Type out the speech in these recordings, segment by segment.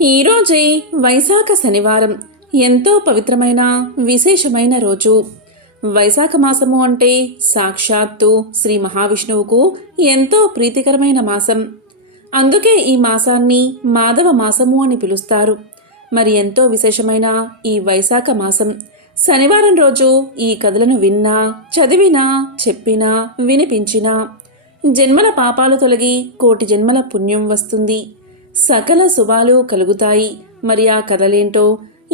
ఈరోజే వైశాఖ శనివారం ఎంతో పవిత్రమైన విశేషమైన రోజు. వైశాఖ మాసము అంటే సాక్షాత్తు శ్రీ మహావిష్ణువుకు ఎంతో ప్రీతికరమైన మాసం. అందుకే ఈ మాసాన్ని మాధవ మాసము అని పిలుస్తారు. మరి ఎంతో విశేషమైన ఈ వైశాఖ మాసం శనివారం రోజు ఈ కథలను విన్నా, చదివినా, చెప్పినా, వినిపించినా జన్మల పాపాలు తొలగి కోటి జన్మల పుణ్యం వస్తుంది, సకల శుభాలు కలుగుతాయి. మరి ఆ కథలేంటో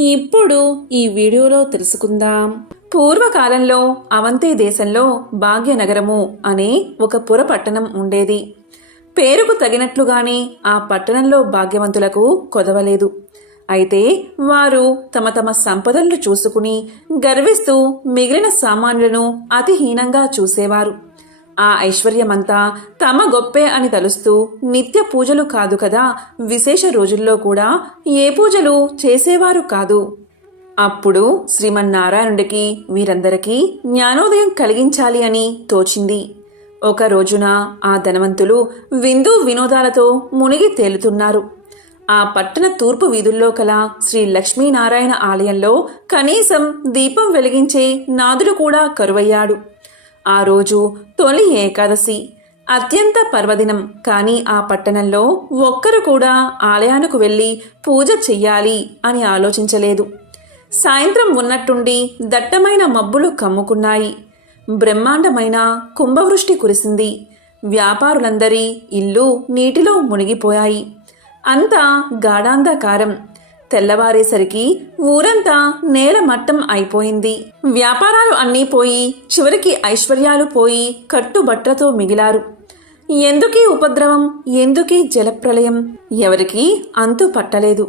ఇప్పుడు ఈ వీడియోలో తెలుసుకుందాం. పూర్వకాలంలో అవంతి దేశంలో భాగ్యనగరము అనే ఒక పుర పట్టణం ఉండేది. పేరుకు తగినట్లుగానే ఆ పట్టణంలో భాగ్యవంతులకు కొదవలేదు. అయితే వారు తమ తమ సంపదలను చూసుకుని గర్విస్తూ మిగిలిన సామాన్యులను అతిహీనంగా చూసేవారు. ఆ ఐశ్వర్యమంతా తమ గొప్పే అని తలుస్తూ నిత్య పూజలు కాదు కదా, విశేష రోజుల్లో కూడా ఏ పూజలు చేసేవారు కాదు. అప్పుడు శ్రీమన్నారాయణుడికి వీరందరికీ జ్ఞానోదయం కలిగించాలి అని తోచింది. ఒక రోజున ఆ ధనవంతులు విందు వినోదాలతో మునిగి తేలుతున్నారు. ఆ పట్టణ తూర్పు వీధుల్లో కల శ్రీ లక్ష్మీనారాయణ ఆలయంలో కనీసం దీపం వెలిగించే నాదుడు కూడా కరువయ్యాడు. ఆ రోజు తొలి ఏకాదశి, అత్యంత పర్వదినం. కానీ ఆ పట్టణంలో ఒక్కరు కూడా ఆలయానికి వెళ్ళి పూజ చెయ్యాలి అని ఆలోచించలేదు. సాయంత్రం ఉన్నట్టుండి దట్టమైన మబ్బులు కమ్ముకున్నాయి. బ్రహ్మాండమైన కుంభవృష్టి కురిసింది. వ్యాపారులందరి ఇల్లు నీటిలో మునిగిపోయాయి. అంతా గాఢాంధకారం. తెల్లవారేసరికి ఊరంతా నేల మట్టం అయిపోయింది. వ్యాపారాలు అన్నీ పోయి చివరికి ఐశ్వర్యాలు పోయి కట్టుబట్టలతో మిగిలారు. ఎందుకీ ఉపద్రవం, ఎందుకీ జలప్రలయం, ఎవరికీ అంతు పట్టలేదు.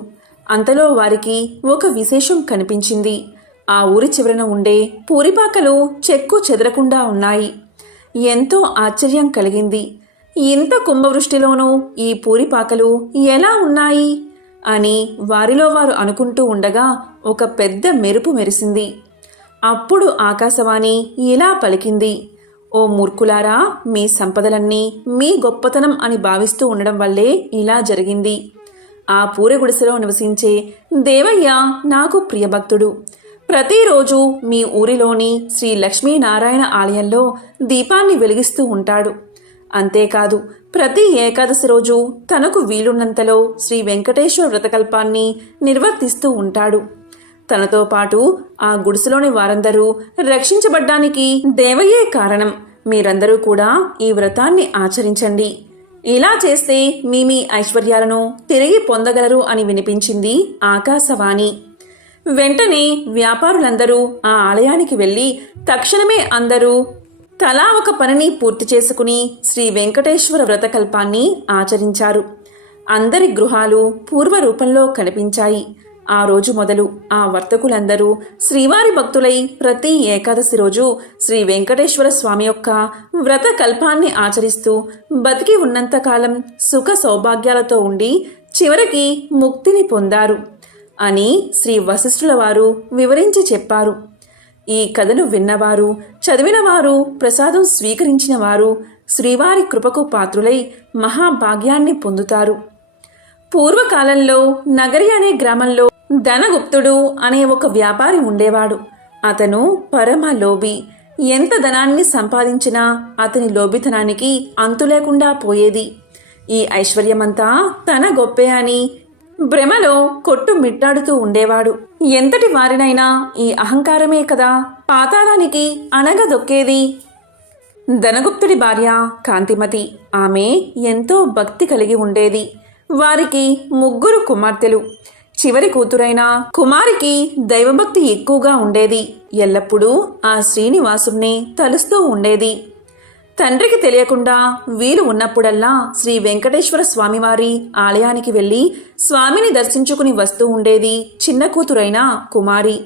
అంతలో వారికి ఒక విశేషం కనిపించింది. ఆ ఊరి చివరన ఉండే పూరిపాకలు చెక్కు చెదరకుండా ఉన్నాయి. ఎంతో ఆశ్చర్యం కలిగింది. ఇంత కుంభవృష్టిలోనూ ఈ పూరిపాకలు ఎలా ఉన్నాయి అని వారిలో వారు అనుకుంటూ ఉండగా ఒక పెద్ద మెరుపు మెరిసింది. అప్పుడు ఆకాశవాణి ఇలా పలికింది, ఓ మూర్ఖులారా, మీ సంపదలన్నీ మీ గొప్పతనం అని భావిస్తూ ఉండడం వల్లే ఇలా జరిగింది. ఆ పూరి గుడిసెలో నివసించే దేవయ్య నాకు ప్రియభక్తుడు. ప్రతిరోజు మీ ఊరిలోని శ్రీ లక్ష్మీనారాయణ ఆలయంలో దీపాన్ని వెలిగిస్తూ ఉంటాడు. అంతేకాదు, ప్రతి ఏకాదశి రోజు తనకు వీలున్నంతలో శ్రీ వెంకటేశ్వర వ్రతకల్పాన్ని నిర్వర్తిస్తూ ఉంటాడు. తనతో పాటు ఆ గుడిసెలోని వారందరూ రక్షించబడ్డానికి దేవయ్యే కారణం. మీరందరూ కూడా ఈ వ్రతాన్ని ఆచరించండి. ఇలా చేస్తే మీ ఐశ్వర్యాలను తిరిగి పొందగలరు అని వినిపించింది ఆకాశవాణి. వెంటనే వ్యాపారులందరూ ఆ ఆలయానికి వెళ్ళి తక్షణమే అందరూ తలా ఒక పనిని పూర్తి చేసుకుని శ్రీ వెంకటేశ్వర వ్రతకల్పాన్ని ఆచరించారు. అందరి గృహాలు పూర్వ రూపంలో కనిపించాయి. ఆ రోజు మొదలు ఆ వర్తకులందరూ శ్రీవారి భక్తులై ప్రతి ఏకాదశి రోజు శ్రీ వెంకటేశ్వర స్వామి యొక్క వ్రతకల్పాన్ని ఆచరిస్తూ బతికి ఉన్నంతకాలం సుఖ సౌభాగ్యాలతో ఉండి చివరికి ముక్తిని పొందారు అని శ్రీ వశిష్ఠుల వారు వివరించి చెప్పారు. ఈ కథను విన్నవారు, చదివినవారు, ప్రసాదం స్వీకరించిన వారు శ్రీవారి కృపకు పాత్రులై మహాభాగ్యాన్ని పొందుతారు. పూర్వకాలంలో నగరి అనే గ్రామంలో ధనగుప్తుడు అనే ఒక వ్యాపారి ఉండేవాడు. అతను పరమ లోభి. ఎంత ధనాన్ని సంపాదించినా అతని లోభితనానికి అంతులేకుండా పోయేది. ఈ ఐశ్వర్యమంతా తన గొప్పే అని భ్రమలో కొట్టు మిట్టాడుతూ ఉండేవాడు. ఎంతటి వారినైనా ఈ అహంకారమే కదా పాతాళానికి అనగదొక్కేది. ధనగుప్తుడి భార్య కాంతిమతి. ఆమె ఎంతో భక్తి కలిగి ఉండేది. వారికి 3 కుమార్తెలు. చివరి కూతురైన కుమారికి దైవభక్తి ఎక్కువగా ఉండేది. ఎల్లప్పుడూ ఆ శ్రీనివాసుణ్ణి తలుస్తూ ఉండేది. తండ్రికి తెలియకుండా వీలు ఉన్నప్పుడల్లా శ్రీ వెంకటేశ్వర స్వామివారి ఆలయానికి వెళ్ళి స్వామిని దర్శించుకుని వస్తూ ఉండేది చిన్న కూతురైన కుమారి.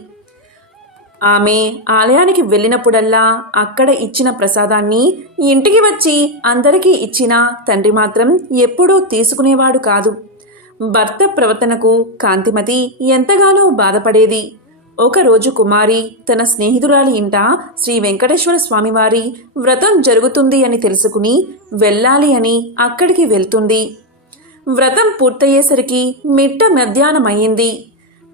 ఆమె ఆలయానికి వెళ్ళినప్పుడల్లా అక్కడ ఇచ్చిన ప్రసాదాన్ని ఇంటికి వచ్చి అందరికీ ఇచ్చిన తండ్రి మాత్రం ఎప్పుడూ తీసుకునేవాడు కాదు. భర్త ప్రవర్తనకు కాంతిమతి ఎంతగానో బాధపడేది. ఒకరోజు కుమారి తన స్నేహితురాలి ఇంట శ్రీ వెంకటేశ్వర స్వామివారి వ్రతం జరుగుతుంది అని తెలుసుకుని వెళ్ళాలి అని అక్కడికి వెళ్తుంది. వ్రతం పూర్తయ్యేసరికి మిట్ట మధ్యాహ్నమయ్యింది.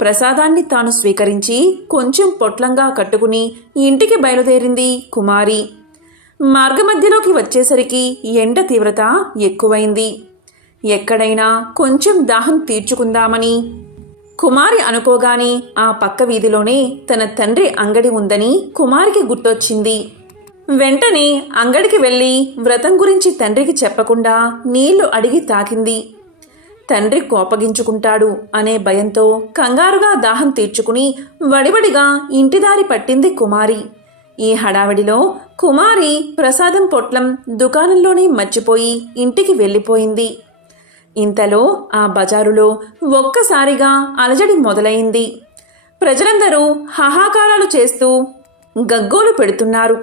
ప్రసాదాన్ని తాను స్వీకరించి కొంచెం పొట్లంగా కట్టుకుని ఇంటికి బయలుదేరింది కుమారి. మార్గమధ్యలోకి వచ్చేసరికి ఎండ తీవ్రత ఎక్కువైంది. ఎక్కడైనా కొంచెం దాహం తీర్చుకుందామని కుమారి అనుకోగానే ఆ పక్క వీధిలోనే తన తండ్రి అంగడి ఉందని కుమారికి గుర్తొచ్చింది. వెంటనే అంగడికి వెళ్ళి వ్రతం గురించి తండ్రికి చెప్పకుండా నీళ్లు అడిగి తాకింది. తండ్రి కోపగించుకుంటాడు అనే భయంతో కంగారుగా దాహం తీర్చుకుని వడివడిగా ఇంటిదారి పట్టింది కుమారి. ఈ హడావిడిలో కుమారి ప్రసాదం పొట్లం దుకాణంలోనే మర్చిపోయి ఇంటికి వెళ్ళిపోయింది. ఇంతలో ఆ బజారులో ఒక్కసారిగా అలజడి మొదలైంది. ప్రజలందరూ హాహాకారాలు చేస్తూ గగ్గోలు పెడుతున్నారు.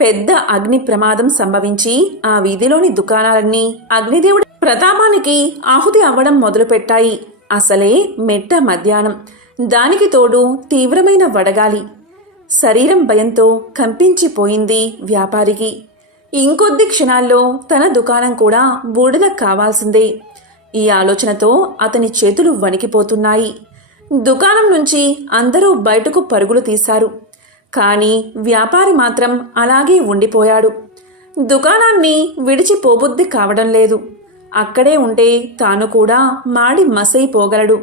పెద్ద అగ్ని ప్రమాదం సంభవించి ఆ వీధిలోని దుకాణాలన్నీ అగ్నిదేవుడి ప్రతాపానికి ఆహుతి అవ్వడం మొదలుపెట్టాయి. అసలే మెట్ట మధ్యాహ్నం, దానికి తోడు తీవ్రమైన వడగాలి. శరీరం భయంతో కంపించిపోయింది వ్యాపారికి. ఇంకొద్ది క్షణాల్లో తన దుకాణం కూడా బూడిద కావాల్సిందే. ఈ ఆలోచనతో అతని చేతులు వణికిపోతున్నాయి. దుకాణం నుంచి అందరూ బయటకు పరుగులు తీశారు. కానీ వ్యాపారి మాత్రం అలాగే ఉండిపోయాడు. దుకాణాన్ని విడిచిపోబుద్ధి కావడం లేదు. అక్కడే ఉంటే తాను కూడా మాడి మసైపోగలడు.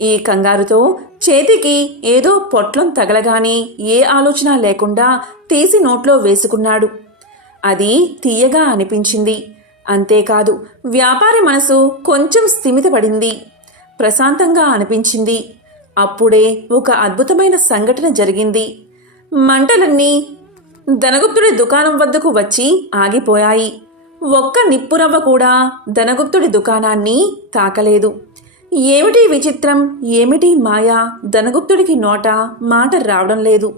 ఈ కంగారుతో చేతికి ఏదో పొట్లం తగలగానే ఏ ఆలోచన లేకుండా తీసి నోట్లో వేసుకున్నాడు. అది తీయగా అనిపించింది. అంతేకాదు, వ్యాపారి మనసు కొంచెం స్థిమితపడింది. ప్రశాంతంగా అనిపించింది. అప్పుడే ఒక అద్భుతమైన సంఘటన జరిగింది. మంటలన్నీ ధనగుప్తుడి దుకాణం వద్దకు వచ్చి ఆగిపోయాయి. ఒక్క నిప్పురవ్వ కూడా ధనగుప్తుడి దుకాణాన్ని తాకలేదు. ఏమిటి విచిత్రం, ఏమిటి మాయా, ధనగుప్తుడికి నోట మాట రావడం లేదు.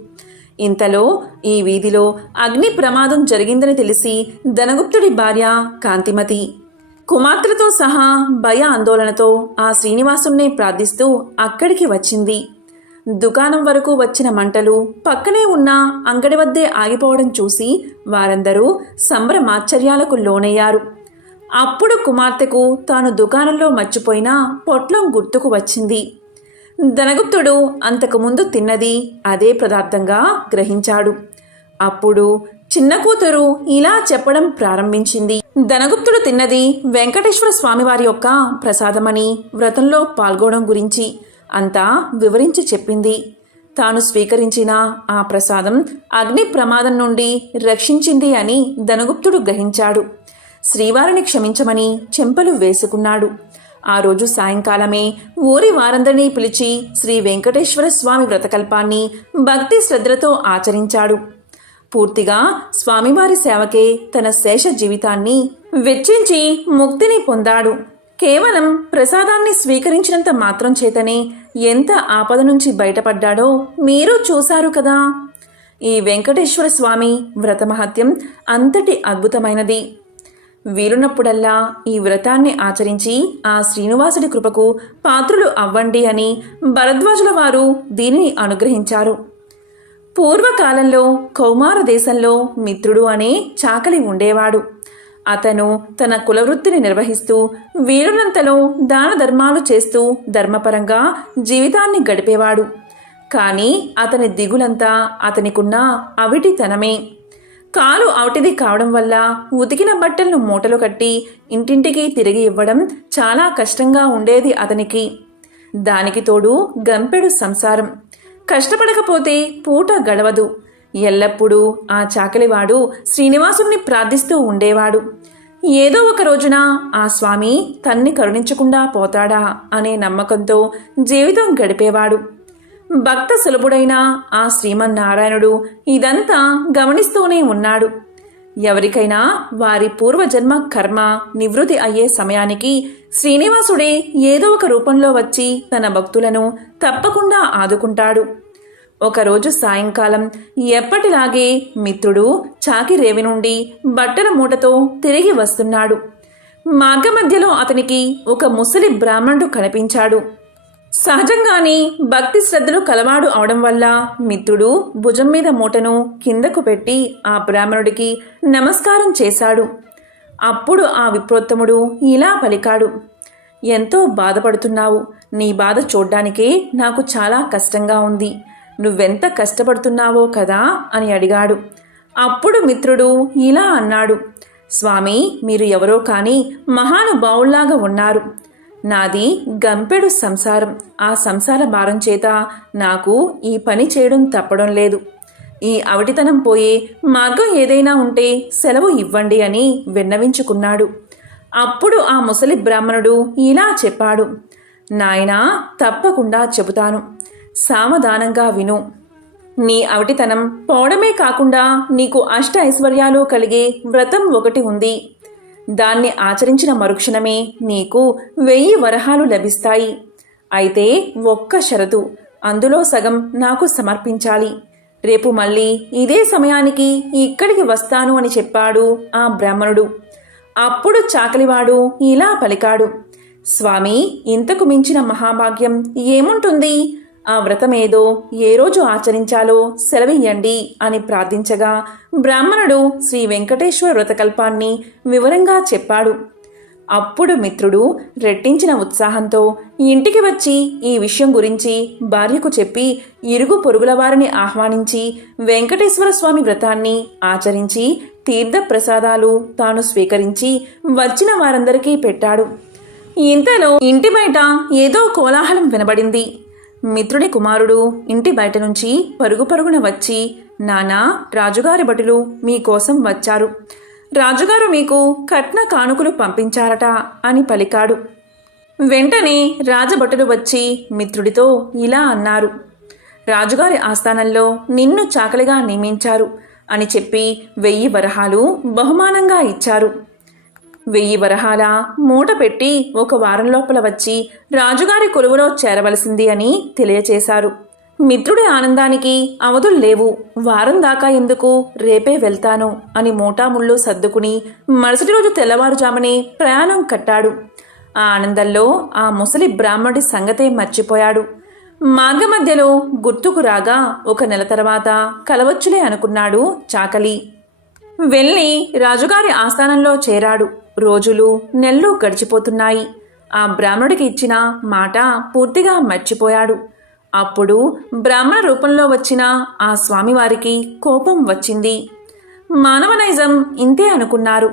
ఇంతలో ఈ వీధిలో అగ్ని ప్రమాదం జరిగిందని తెలిసి ధనగుప్తుడి భార్య కాంతిమతి కుమార్తెలతో సహా భయ ఆందోళనతో ఆ శ్రీనివాసుణ్ణి ప్రార్థిస్తూ అక్కడికి వచ్చింది. దుకాణం వరకు వచ్చిన మంటలు పక్కనే ఉన్న అంగడి వద్దే ఆగిపోవడం చూసి వారందరూ సంభ్రమాశ్చర్యాలకు లోనయ్యారు. అప్పుడు కుమార్తెకు తాను దుకాణంలో మర్చిపోయిన పొట్లం గుర్తుకు వచ్చింది. ధనగుప్తుడు అంతకుముందు తిన్నది అదే పదార్థంగా గ్రహించాడు. అప్పుడు చిన్న కూతురు ఇలా చెప్పడం ప్రారంభించింది. ధనగుప్తుడు తిన్నది వెంకటేశ్వర స్వామివారి యొక్క ప్రసాదమని, వ్రతంలో పాల్గొనడం గురించి అంతా వివరించి చెప్పింది. తాను స్వీకరించిన ఆ ప్రసాదం అగ్ని ప్రమాదం నుండి రక్షించింది అని ధనగుప్తుడు గ్రహించాడు. శ్రీవారిని క్షమించమని చెంపలు వేసుకున్నాడు. ఆ రోజు సాయంకాలమే ఊరి వారందరినీ పిలిచి శ్రీ వెంకటేశ్వర స్వామి వ్రతకల్పాన్ని భక్తి శ్రద్ధలతో ఆచరించాడు. పూర్తిగా స్వామివారి సేవకే తన శేష జీవితాన్ని వెచ్చించి ముక్తిని పొందాడు. కేవలం ప్రసాదాన్ని స్వీకరించినంత మాత్రం చేతనే ఎంత ఆపద నుంచి బయటపడ్డాడో మీరు చూశారు కదా. ఈ వెంకటేశ్వర స్వామి వ్రతమహత్యం అంతటి అద్భుతమైనది. వీలున్నప్పుడల్లా ఈ వ్రతాన్ని ఆచరించి ఆ శ్రీనివాసుడి కృపకు పాత్రులు అవ్వండి అని భరద్వాజుల వారు దీనిని అనుగ్రహించారు. పూర్వకాలంలో కౌమార దేశంలో మిత్రుడు అనే చాకలి ఉండేవాడు. అతను తన కులవృత్తిని నిర్వహిస్తూ వీలున్నంతలో దాన ధర్మాలు చేస్తూ ధర్మపరంగా జీవితాన్ని గడిపేవాడు. కానీ అతని దిగులంతా అతనికున్న అవిటితనమే. కాలు అవటిది కావడం వల్ల ఉతికిన బట్టలను మూటలు కట్టి ఇంటింటికి తిరిగి ఇవ్వడం చాలా కష్టంగా ఉండేది అతనికి. దానికి తోడు గంపెడు సంసారం. కష్టపడకపోతే పూట గడవదు. ఎల్లప్పుడూ ఆ చాకలివాడు శ్రీనివాసుణ్ణి ప్రార్థిస్తూ ఉండేవాడు. ఏదో ఒక రోజున ఆ స్వామి తన్ని కరుణించకుండా పోతాడా అనే నమ్మకంతో జీవితం గడిపేవాడు. భక్త సులభుడైన ఆ శ్రీమన్నారాయణుడు ఇదంతా గమనిస్తూనే ఉన్నాడు. ఎవరికైనా వారి పూర్వజన్మ కర్మ నివృత్తి అయ్యే సమయానికి శ్రీనివాసుడే ఏదో ఒక రూపంలో వచ్చి తన భక్తులను తప్పకుండా ఆదుకుంటాడు. ఒకరోజు సాయంకాలం ఎప్పటిలాగే మిత్రుడు చాకిరేవి నుండి బట్టల మూటతో తిరిగి వస్తున్నాడు. మార్గమధ్యలో అతనికి ఒక ముసలి బ్రాహ్మణుడు కనిపించాడు. సహజంగానే భక్తి శ్రద్ధలు కలవాడు అవడం వల్ల మిత్రుడు భుజం మీద మూటను కిందకు పెట్టి ఆ బ్రాహ్మణుడికి నమస్కారం చేశాడు. అప్పుడు ఆ విప్రోత్తముడు ఇలా పలికాడు, ఎంతో బాధపడుతున్నావు. నీ బాధ చూడ్డానికే నాకు చాలా కష్టంగా ఉంది. నువ్వెంత కష్టపడుతున్నావో కదా అని అడిగాడు. అప్పుడు మిత్రుడు ఇలా అన్నాడు, స్వామి, మీరు ఎవరో కానీ మహానుభావుల్లాగా ఉన్నారు. నాది గంపెడు సంసారం. ఆ సంసార భారం చేత నాకు ఈ పని చేయడం తప్పడం లేదు. ఈ అవటితనం పోయే మార్గం ఏదైనా ఉంటే సెలవు ఇవ్వండి అని విన్నవించుకున్నాడు. అప్పుడు ఆ ముసలి బ్రాహ్మణుడు ఇలా చెప్పాడు, నాయనా, తప్పకుండా చెబుతాను. సావధానంగా విను. నీ అవటితనం పోవడమే కాకుండా నీకు అష్ట ఐశ్వర్యాలు కలిగే వ్రతం ఒకటి ఉంది. దాన్ని ఆచరించిన మరుక్షణమే నీకు 1000 వరహాలు లభిస్తాయి. అయితే ఒక్క షరతు, అందులో సగం నాకు సమర్పించాలి. రేపు మళ్ళీ ఇదే సమయానికి ఇక్కడికి వస్తాను అని చెప్పాడు ఆ బ్రాహ్మణుడు. అప్పుడు చాకలివాడు ఇలా పలికాడు, స్వామి, ఇంతకు మించిన మహాభాగ్యం ఏముంటుంది? ఆ వ్రతమేదో ఏ రోజు ఆచరించాలో సెలవియ్యండి అని ప్రార్థించగా బ్రాహ్మణుడు శ్రీ వెంకటేశ్వర వ్రతకల్పాన్ని వివరంగా చెప్పాడు. అప్పుడు మిత్రుడు రెట్టించిన ఉత్సాహంతో ఇంటికి వచ్చి ఈ విషయం గురించి భార్యకు చెప్పి ఇరుగు పొరుగుల వారిని ఆహ్వానించి వెంకటేశ్వర స్వామి వ్రతాన్ని ఆచరించి తీర్థ ప్రసాదాలు తాను స్వీకరించి వచ్చిన వారందరికీ పెట్టాడు. ఇంతలో ఇంటి బయట ఏదో కోలాహలం వినబడింది. మిత్రుడి కుమారుడు ఇంటి బయట నుంచి పరుగు పరుగున వచ్చి, నానా, రాజుగారి భటులు మీకోసం వచ్చారు. రాజుగారు మీకు కట్న కానుకలు పంపించారట అని పలికాడు. వెంటనే రాజభటులు వచ్చి మిత్రుడితో ఇలా అన్నారు, రాజుగారి ఆస్థానంలో నిన్ను చాకలిగా నియమించారు అని చెప్పి 1000 వరహాలు బహుమానంగా ఇచ్చారు. 1000 వరహాల మూట పెట్టి 1 వారం లోపల వచ్చి రాజుగారి కొలువులో చేరవలసింది అని తెలియచేశారు. మిత్రుడి ఆనందానికి అవధులు లేవు. వారం దాకా ఎందుకు, రేపే వెళ్తాను అని మూటాముళ్ళు సర్దుకుని మరుసటి రోజు తెల్లవారుజామునే ప్రయాణం కట్టాడు. ఆ ఆనందంలో ఆ ముసలి బ్రాహ్మణుడి సంగతే మర్చిపోయాడు. మార్గమధ్యలో గుర్తుకు రాగా 1 నెల తర్వాత కలవచ్చులే అనుకున్నాడు చాకలి. వెళ్ళి రాజుగారి ఆస్థానంలో చేరాడు. రోజులు నెలలు గడిచిపోతున్నాయి. ఆ బ్రాహ్మణుడికి ఇచ్చిన మాట పూర్తిగా మర్చిపోయాడు. అప్పుడు బ్రాహ్మణ రూపంలో వచ్చిన ఆ స్వామివారికి కోపం వచ్చింది. మానవ నైజం ఇంతే అనుకున్నారు.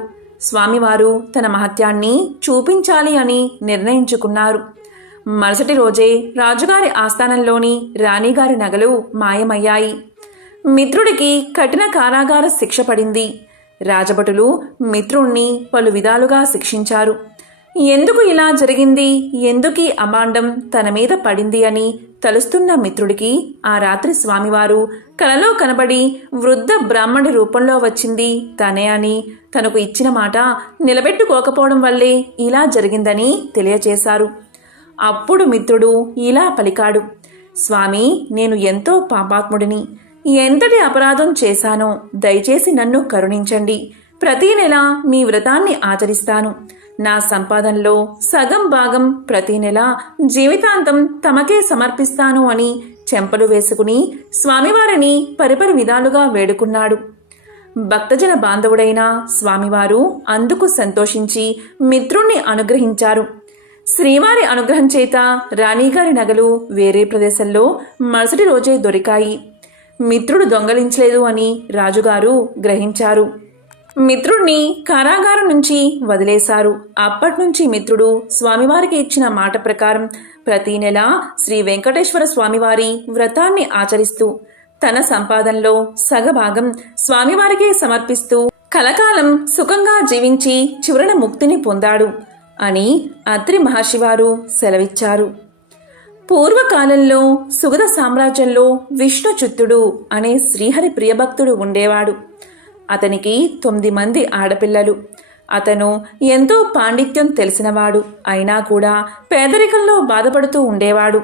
స్వామివారు తన మహత్యాన్ని చూపించాలి అని నిర్ణయించుకున్నారు. మరుసటి రోజే రాజుగారి ఆస్థానంలోని రాణిగారి నగలు మాయమయ్యాయి. మిత్రుడికి కఠిన కారాగార శిక్ష పడింది. రాజభటులు మిత్రుణ్ణి పలు విధాలుగా శిక్షించారు. ఎందుకు ఇలా జరిగింది, ఎందుకీ అమాండం తన మీద పడింది అని తలుస్తున్న మిత్రుడికి ఆ రాత్రి స్వామివారు కలలో కనబడి వృద్ధ బ్రాహ్మణి రూపంలో వచ్చింది తనే అని, తనకు ఇచ్చిన మాట నిలబెట్టుకోకపోవడం వల్లే ఇలా జరిగిందని తెలియచేశారు. అప్పుడు మిత్రుడు ఇలా పలికాడు, స్వామి, నేను ఎంతో పాపాత్ముడిని. ఎంతటి అపరాధం చేశానో దయచేసి నన్ను కరుణించండి. ప్రతి నెల మీ వ్రతాన్ని ఆచరిస్తాను. నా సంపాదనలో సగం భాగం ప్రతి నెల జీవితాంతం తమకే సమర్పిస్తాను అని చెంపలు వేసుకుని స్వామివారిని పరిపరి విధాలుగా వేడుకున్నాడు. భక్తజన బాంధవుడైన స్వామివారు అందుకు సంతోషించి మిత్రుణ్ణి అనుగ్రహించారు. శ్రీవారి అనుగ్రహం చేత రాణిగారి నగలు వేరే ప్రదేశంలో మరుసటి రోజే దొరికాయి. మిత్రుడు దొంగలించలేదు అని రాజుగారు గ్రహించారు. మిత్రుడిని కారాగారం నుంచి వదిలేశారు. అప్పట్నుంచి మిత్రుడు స్వామివారికి ఇచ్చిన మాట ప్రకారం ప్రతి నెల శ్రీ వెంకటేశ్వర స్వామివారి వ్రతాన్ని ఆచరిస్తూ తన సంపాదనలో సగభాగం స్వామివారికే సమర్పిస్తూ కలకాలం సుఖంగా జీవించి చివరన ముక్తిని పొందాడు అని అత్రి మహర్షివారు సెలవిచ్చారు. పూర్వకాలంలో సుగద సామ్రాజ్యంలో విష్ణుచిత్తుడు అనే శ్రీహరి ప్రియభక్తుడు ఉండేవాడు. అతనికి 9 మంది ఆడపిల్లలు. అతను ఎంతో పాండిత్యం తెలిసినవాడు. అయినా కూడా పేదరికంలో బాధపడుతూ ఉండేవాడు.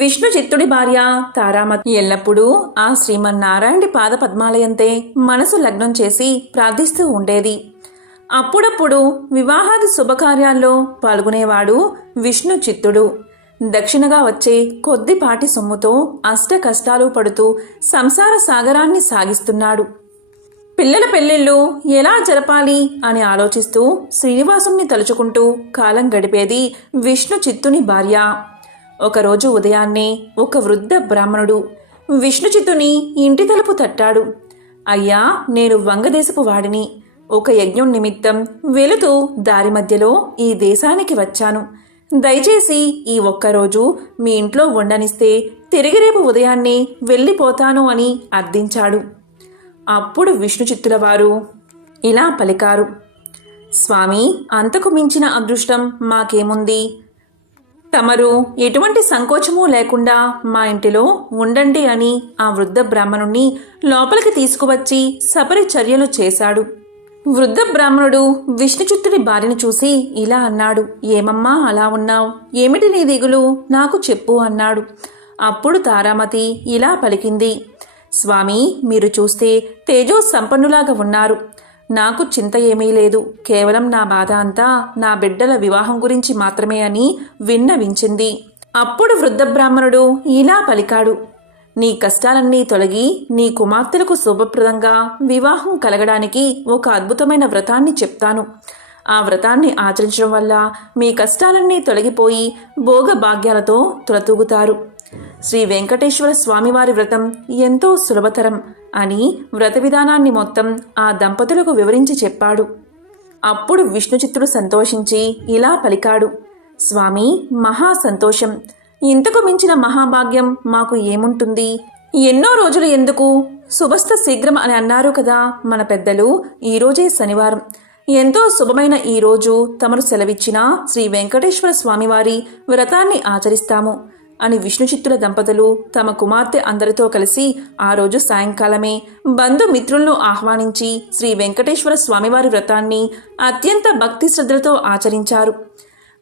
విష్ణుచిత్తుడి భార్య తారామతి ఎల్లప్పుడూ ఆ శ్రీమన్నారాయణుడి పాదపద్మాలయంతే మనసు లగ్నం చేసి ప్రార్థిస్తూ ఉండేది. అప్పుడప్పుడు వివాహాది శుభకార్యాల్లో పాల్గొనేవాడు విష్ణుచిత్తుడు. దక్షిణగా వచ్చే కొద్దిపాటి సొమ్ముతో అష్ట కష్టాలు పడుతూ సంసార సాగరాన్ని సాగిస్తున్నాడు. పిల్లల పెళ్ళిళ్ళు ఎలా జరపాలి అని ఆలోచిస్తూ శ్రీనివాసుని తలుచుకుంటూ కాలం గడిపేది విష్ణు చిత్తుని భార్య. ఒకరోజు ఉదయాన్నే ఒక వృద్ధ బ్రాహ్మణుడు విష్ణు చిత్తుని ఇంటి తలుపు తట్టాడు. అయ్యా, నేను వంగదేశపు వాడిని. ఒక యజ్ఞం నిమిత్తం వెళుతూ దారి మధ్యలో ఈ దేశానికి వచ్చాను. దయచేసి ఈ ఒక్కరోజు మీ ఇంట్లో ఉండనిస్తే తిరిగి రేపు ఉదయాన్నే వెళ్ళిపోతాను అని అర్థించాడు. అప్పుడు విష్ణు చిత్తుల వారు ఇలా పలికారు, స్వామి, అంతకు మించిన అదృష్టం మాకేముంది? తమరు ఎటువంటి సంకోచమూ లేకుండా మా ఇంటిలో ఉండండి అని ఆ వృద్ధ బ్రాహ్మణుణ్ణి లోపలికి తీసుకువచ్చి సపరి చర్యలు చేశాడు. వృద్ధ బ్రాహ్మణుడు విష్ణుచిత్తుడి భార్యను చూసి ఇలా అన్నాడు, ఏమమ్మా అలా ఉన్నావు? ఏమిటి నీ దిగులు? నాకు చెప్పు అన్నాడు. అప్పుడు తారామతి ఇలా పలికింది, స్వామి, మీరు చూస్తే తేజో సంపన్నులాగా ఉన్నారు. నాకు చింత ఏమీ లేదు. కేవలం నా బాధ అంతా నా బిడ్డల వివాహం గురించి మాత్రమే అని విన్నవించింది. అప్పుడు వృద్ధ బ్రాహ్మణుడు ఇలా పలికాడు, నీ కష్టాలన్నీ తొలగి నీ కుమార్తెలకు శుభప్రదంగా వివాహం కలగడానికి ఒక అద్భుతమైన వ్రతాన్ని చెప్తాను. ఆ వ్రతాన్ని ఆచరించడం వల్ల మీ కష్టాలన్నీ తొలగిపోయి భోగ భాగ్యాలతో తులతూగుతారు. శ్రీ వెంకటేశ్వర స్వామివారి వ్రతం ఎంతో సులభతరం అని వ్రత విధానాన్ని మొత్తం ఆ దంపతులకు వివరించి చెప్పాడు. అప్పుడు విష్ణుచిత్తుడు సంతోషించి ఇలా పలికాడు, స్వామి, మహా సంతోషం. ఇంతకు మించిన మహాభాగ్యం మాకు ఏముంటుంది? ఎన్నో రోజులు ఎందుకు, శుభస్థ శీఘ్రం అని అన్నారు కదా మన పెద్దలు. ఈరోజే శనివారం. ఎంతో శుభమైన ఈరోజు తమరు సెలవిచ్చిన శ్రీ వెంకటేశ్వర స్వామివారి వ్రతాన్ని ఆచరిస్తాము అని విష్ణుచిత్తుల దంపతులు తమ కుమార్తె అందరితో కలిసి ఆ రోజు సాయంకాలమే బంధుమిత్రులను ఆహ్వానించి శ్రీ వెంకటేశ్వర స్వామివారి వ్రతాన్ని అత్యంత భక్తి శ్రద్ధలతో ఆచరించారు.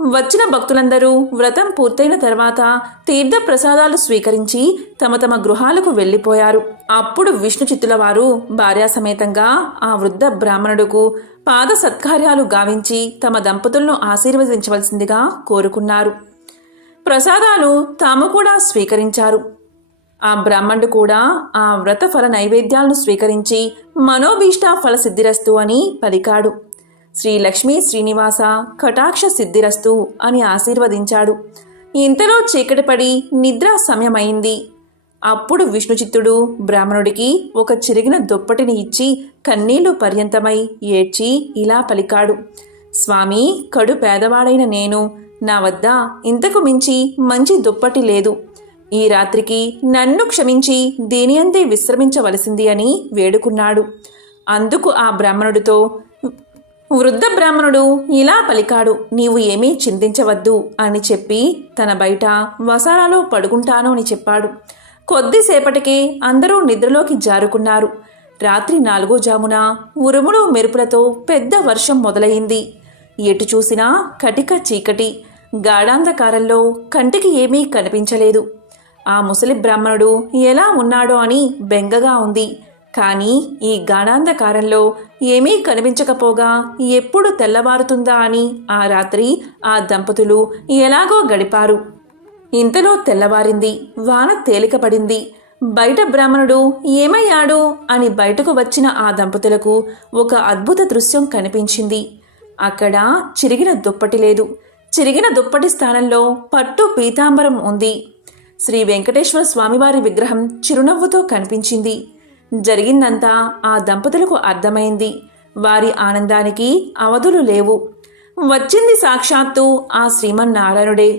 వచ్చిన భక్తులందరూ వ్రతం పూర్తయిన తర్వాత తీర్థ ప్రసాదాలు స్వీకరించి తమ తమ గృహాలకు వెళ్ళిపోయారు. అప్పుడు విష్ణుచిత్తుల వారు భార్యాసమేతంగా ఆ వృద్ధ బ్రాహ్మణుడుకు పాద సత్కార్యాలు గావించి తమ దంపతులను ఆశీర్వదించవలసిందిగా కోరుకున్నారు. ప్రసాదాలు తాము కూడా స్వీకరించారు. ఆ బ్రాహ్మణుడు కూడా ఆ వ్రత ఫల నైవేద్యాలను స్వీకరించి మనోభీష్ట ఫల సిద్ధిరస్తు అని పలికాడు. శ్రీ లక్ష్మీ శ్రీనివాస కటాక్ష సిద్ధిరస్తు అని ఆశీర్వదించాడు. ఇంతలో చీకటి పడి నిద్ర సమయమైంది. అప్పుడు విష్ణుచిత్తుడు బ్రాహ్మణుడికి ఒక చిరిగిన దుప్పటిని ఇచ్చి కన్నీళ్లు పర్యంతమై ఏడ్చి ఇలా పలికాడు, స్వామి, కడు పేదవాడైన నేను, నా వద్ద ఇంతకు మించి మంచి దుప్పటి లేదు. ఈ రాత్రికి నన్ను క్షమించి దీనియందే విశ్రమించవలసింది అని వేడుకున్నాడు. అందుకు ఆ బ్రాహ్మణుడితో వృద్ధ బ్రాహ్మణుడు ఇలా పలికాడు, నీవు ఏమీ చింతించవద్దు అని చెప్పి తన బయట వసారాలో పడుకుంటాను అని చెప్పాడు. కొద్దిసేపటికే అందరూ నిద్రలోకి జారుకున్నారు. రాత్రి 4వ జామున ఉరుములు మెరుపులతో పెద్ద వర్షం మొదలయింది. ఎటు చూసినా కటిక చీకటి. గాఢాంధకారంలో కంటికి ఏమీ కనిపించలేదు. ఆ ముసలి బ్రాహ్మణుడు ఎలా ఉన్నాడో అని బెంగగా ఉంది. కానీ ఈ గాఢాంధకారంలో ఏమీ కనిపించకపోగా ఎప్పుడు తెల్లవారుతుందా అని ఆ రాత్రి ఆ దంపతులు ఎలాగో గడిపారు. ఇంతలో తెల్లవారింది. వాన తేలికపడింది. బయట బ్రాహ్మణుడు ఏమయ్యాడు అని బయటకు వచ్చిన ఆ దంపతులకు ఒక అద్భుత దృశ్యం కనిపించింది. అక్కడ చిరిగిన దుప్పటి లేదు. చిరిగిన దుప్పటి స్థానంలో పట్టు పీతాంబరం ఉంది. శ్రీ వెంకటేశ్వర స్వామివారి విగ్రహం చిరునవ్వుతో కనిపించింది. జరిగిందంతా ఆ దంపతులకు అర్థమైంది. వారి ఆనందానికి అవధులు లేవు. వచ్చింది సాక్షాత్తు ఆ శ్రీమన్నారాయణుడే.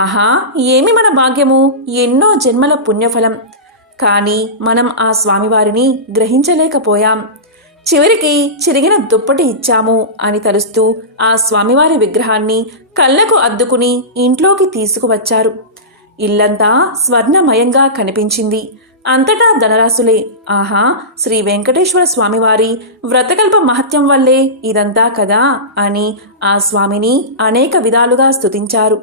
ఆహా, ఏమి మన భాగ్యము! ఎన్నో జన్మల పుణ్యఫలం. కానీ మనం ఆ స్వామివారిని గ్రహించలేకపోయాం. చివరికి చిరిగిన దుప్పటి ఇచ్చాము అని తలుస్తూ ఆ స్వామివారి విగ్రహాన్ని కళ్ళకు అద్దుకుని ఇంట్లోకి తీసుకువచ్చారు. ఇల్లంతా స్వర్ణమయంగా కనిపించింది. అంతటా ధనరాశులే. ఆహా, శ్రీ వెంకటేశ్వర స్వామివారి వ్రతకల్ప మహత్యం వల్లే ఇదంతా కదా అని ఆ స్వామిని అనేక విధాలుగా స్తుతించారు.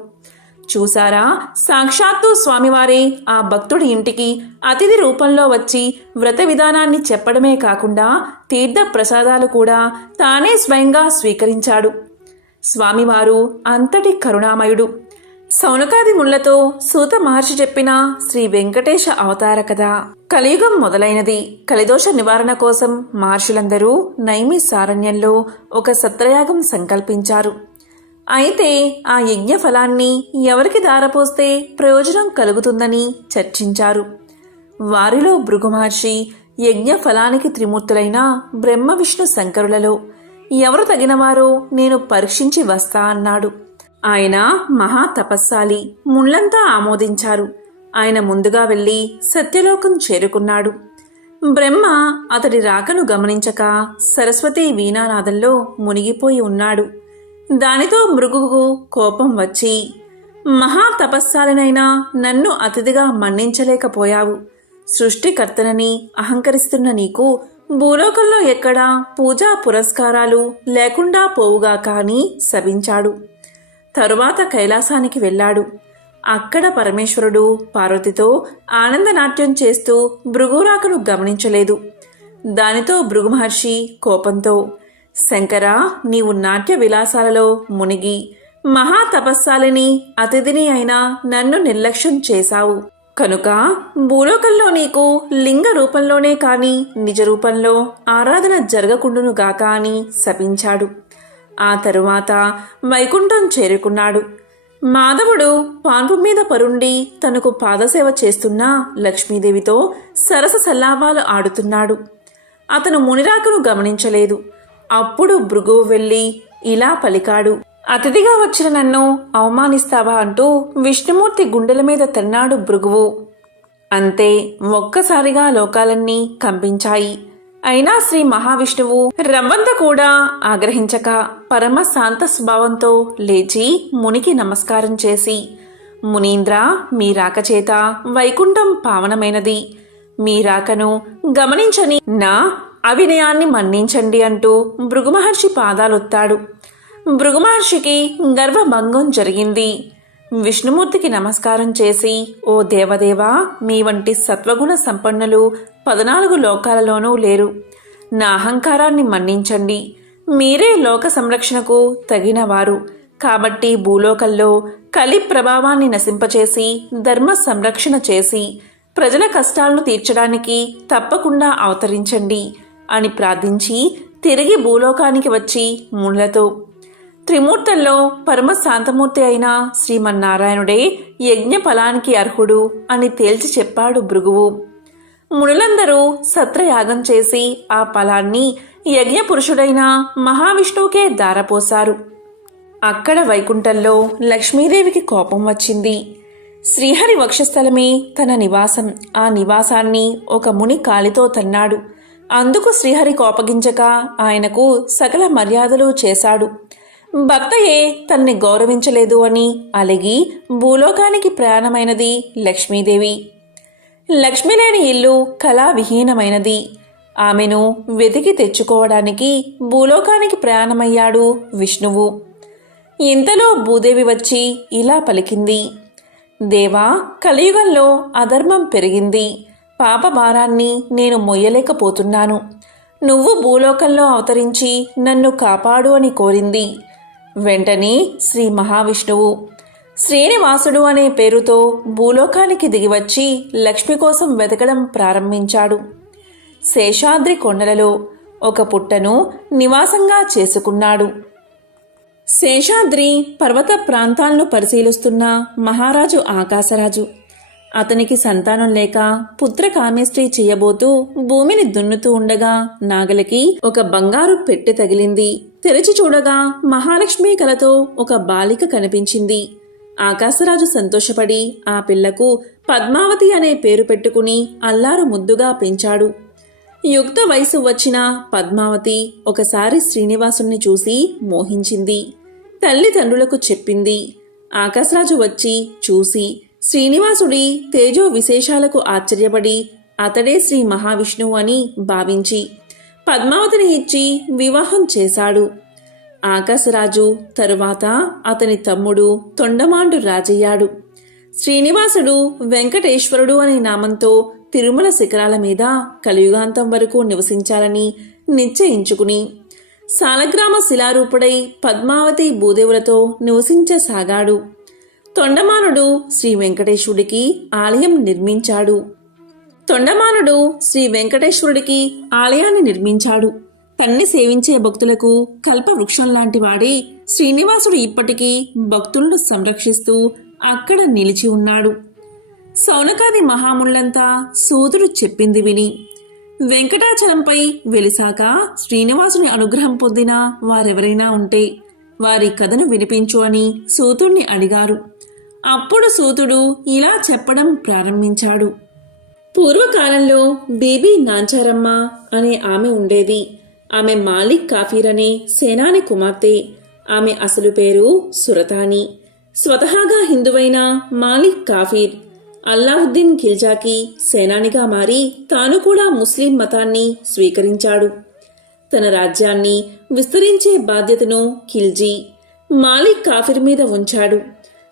చూసారా, సాక్షాత్తు స్వామివారే ఆ భక్తుడి ఇంటికి అతిథి రూపంలో వచ్చి వ్రత విధానాన్ని చెప్పడమే కాకుండా తీర్థ ప్రసాదాలు కూడా తానే స్వయంగా స్వీకరించాడు. స్వామివారు అంతటి కరుణామయుడు. సౌనకాది ముళ్లతో సూత మహర్షి చెప్పిన శ్రీ వెంకటేశ అవతార కథ. కలియుగం మొదలైనది. కలిదోష నివారణ కోసం మహర్షులందరూ నైమిసారణ్యంలో ఒక సత్రయాగం సంకల్పించారు. అయితే ఆ యజ్ఞ ఫలాన్ని ఎవరికి దారపోస్తే ప్రయోజనం కలుగుతుందని చర్చించారు. వారిలో భృగు మహర్షి యజ్ఞ ఫలానికి త్రిమూర్తులైన బ్రహ్మ విష్ణు శంకరులలో ఎవరు తగినవారో నేను పరీక్షించి వస్తా అన్నాడు. ఆయన మహా తపస్సాలి. ముళ్ళంతా ఆమోదించారు. ఆయన ముందుగా వెళ్ళి సత్యలోకం చేరుకున్నాడు. బ్రహ్మ అతడి రాకను గమనించక సరస్వతి వీణానాదంలో మునిగిపోయి ఉన్నాడు. దానితో భృగుకు కోపం వచ్చి, మహా తపస్సాలినైనా నన్ను అతిథిగా మన్నించలేకపోయావు. సృష్టికర్తనని అహంకరిస్తున్న నీకు భూలోకంలో ఎక్కడా పూజా పురస్కారాలు లేకుండా పోవుగా కాని శపించాడు. తరువాత కైలాసానికి వెళ్ళాడు. అక్కడ పరమేశ్వరుడు పార్వతితో ఆనందనాట్యం చేస్తూ భృగురాకను గమనించలేదు. దానితో భృగు మహర్షి కోపంతో, శంకరా, నీవు నాట్య విలాసాలలో మునిగి మహా తపస్సాలిని అతిథిని అయినా నన్ను నిర్లక్ష్యం చేశావు. కనుక భూలోకంలో నీకు లింగ రూపంలోనే కాని నిజ రూపంలో ఆరాధన జరగకుండునుగాక అని శపించాడు. ఆ తరువాత వైకుంఠం చేరుకున్నాడు. మాధవుడు పాన్పు మీద పరుండి తనకు పాదసేవ చేస్తున్న లక్ష్మీదేవితో సరస సల్లాపాలు ఆడుతున్నాడు. అతను మునిరాకను గమనించలేదు. అప్పుడు భృగువు వెళ్ళి ఇలా పలికాడు, అతిథిగా వచ్చిన నన్ను అవమానిస్తావా అంటూ విష్ణుమూర్తి గుండెల మీద తన్నాడు భృగువు. అంతే, ఒక్కసారిగా లోకాలన్నీ కంపించాయి. అయినా శ్రీ మహావిష్ణువు రవ్వంత కూడా ఆగ్రహించక పరమ శాంత స్వభావంతో లేచి మునికి నమస్కారం చేసి, మునీంద్ర, మీ రాక చేత వైకుంఠం పావనమైనది. మీ రాకను గమనించని నా అవినయాన్ని మన్నించండి అంటూ భృగుమహర్షి పాదాలొత్తాడు. భృగుమహర్షికి గర్వభంగం జరిగింది. విష్ణుమూర్తికి నమస్కారం చేసి, ఓ దేవదేవా, మీ వంటి సత్వగుణ సంపన్నులు 14 లోకాలలోనూ లేరు. నా అహంకారాన్ని మన్నించండి. మీరే లోక సంరక్షణకు తగినవారు. కాబట్టి భూలోకంలో కలి ప్రభావాన్ని నశింపచేసి ధర్మ సంరక్షణ చేసి ప్రజల కష్టాలను తీర్చడానికి తప్పకుండా అవతరించండి అని ప్రార్థించి తిరిగి భూలోకానికి వచ్చి మునులతో, త్రిమూర్తుల్లో పరమ శాంతమూర్తి అయిన శ్రీమన్నారాయణుడే యజ్ఞ ఫలానికి అర్హుడు అని తేల్చి చెప్పాడు భృగువు. మునులందరూ సత్రయాగం చేసి ఆ ఫలాన్ని యజ్ఞ పురుషుడైన మహావిష్ణువుకే దారపోశారు. అక్కడ వైకుంఠంలో లక్ష్మీదేవికి కోపం వచ్చింది. శ్రీహరి వక్షస్థలమే తన నివాసం. ఆ నివాసాన్ని ఒక ముని కాలితో తన్నాడు. అందుకు శ్రీహరి కోపగించక ఆయనకు సకల మర్యాదలు చేశాడు. భక్తయే తన్ని గౌరవించలేదు అని అలిగి భూలోకానికి ప్రయాణమైనది లక్ష్మీదేవి. లక్ష్మి లేని ఇల్లు కళావిహీనమైనది. ఆమెను వెతికి తెచ్చుకోవడానికి భూలోకానికి ప్రయాణమయ్యాడు విష్ణువు. ఇంతలో భూదేవి వచ్చి ఇలా పలికింది, దేవా, కలియుగంలో అధర్మం పెరిగింది. పాప భారాన్ని నేను మొయ్యలేకపోతున్నాను. నువ్వు భూలోకంలో అవతరించి నన్ను కాపాడు అని కోరింది. వెంటనే శ్రీ మహావిష్ణువు శ్రీనివాసుడు అనే పేరుతో భూలోకానికి దిగివచ్చి లక్ష్మి కోసం వెతకడం ప్రారంభించాడు. శేషాద్రి కొండలలో ఒక పుట్టను నివాసంగా చేసుకున్నాడు. శేషాద్రి పర్వత ప్రాంతాలను పరిశీలిస్తున్న మహారాజు ఆకాశరాజు. అతనికి సంతానం లేక పుత్రకామేష్టి చేయబోతూ భూమిని దున్నుతూ ఉండగా నాగలికి ఒక బంగారు పెట్టె తగిలింది. తెరిచి చూడగా మహాలక్ష్మి కలతో ఒక బాలిక కనిపించింది. ఆకాశరాజు సంతోషపడి ఆ పిల్లకు పద్మావతి అనే పేరు పెట్టుకుని అల్లారు ముద్దుగా పెంచాడు. యుక్త వయసు వచ్చిన పద్మావతి ఒకసారి శ్రీనివాసుణ్ణి చూసి మోహించింది. తల్లిదండ్రులకు చెప్పింది. ఆకాశరాజు వచ్చి చూసి శ్రీనివాసుడి తేజో విశేషాలకు ఆశ్చర్యపడి అతడే శ్రీ మహావిష్ణువు అని భావించి పద్మావతిని ఇచ్చి వివాహం చేశాడు. ఆకాశరాజు తరువాత అతని తమ్ముడు తొండమాండు రాజయ్యాడు. శ్రీనివాసుడు వెంకటేశ్వరుడు అనే నామంతో తిరుమల శిఖరాల మీద కలియుగాంతం వరకు నివసించాలని నిశ్చయించుకుని సాలగ్రామ శిలారూపుడై పద్మావతి భూదేవులతో నివసించసాగాడు. తొండమానుడు శ్రీ వెంకటేశ్వరుడికి ఆలయం నిర్మించాడు. తొండమానుడు శ్రీ వెంకటేశ్వరుడికి ఆలయాన్ని నిర్మించాడు. తన్ని సేవించే భక్తులకు కల్పవృక్షం లాంటి వాడే శ్రీనివాసుడు ఇప్పటికీ భక్తులను సంరక్షిస్తూ అక్కడ నిలిచి ఉన్నాడు. సౌనకాది మహాముళ్లంతా సూతుడు చెప్పింది విని వెంకటాచలంపై వెలిసాక శ్రీనివాసుని అనుగ్రహం పొందిన వారెవరైనా ఉంటే వారి కథను వినిపించు అని సూతుడిని అడిగారు. అప్పుడు సూతుడు ఇలా చెప్పడం ప్రారంభించాడు. పూర్వకాలంలో బీబీ నాంచారమ్మ అనే ఆమె ఉండేది. ఆమె మాలిక్ కాఫీర్ అనే సేనాని కుమార్తె. ఆమె అసలు పేరు సురతాని. స్వతహాగా హిందువైన మాలిక్ కాఫీర్ అల్లావుద్దీన్ ఖిల్జాకి సేనానిగా మారి తాను కూడా ముస్లిం మతాన్ని స్వీకరించాడు. తన రాజ్యాన్ని విస్తరించే బాధ్యతను ఖిల్జీ మాలిక్ కాఫీర్ మీద ఉంచాడు.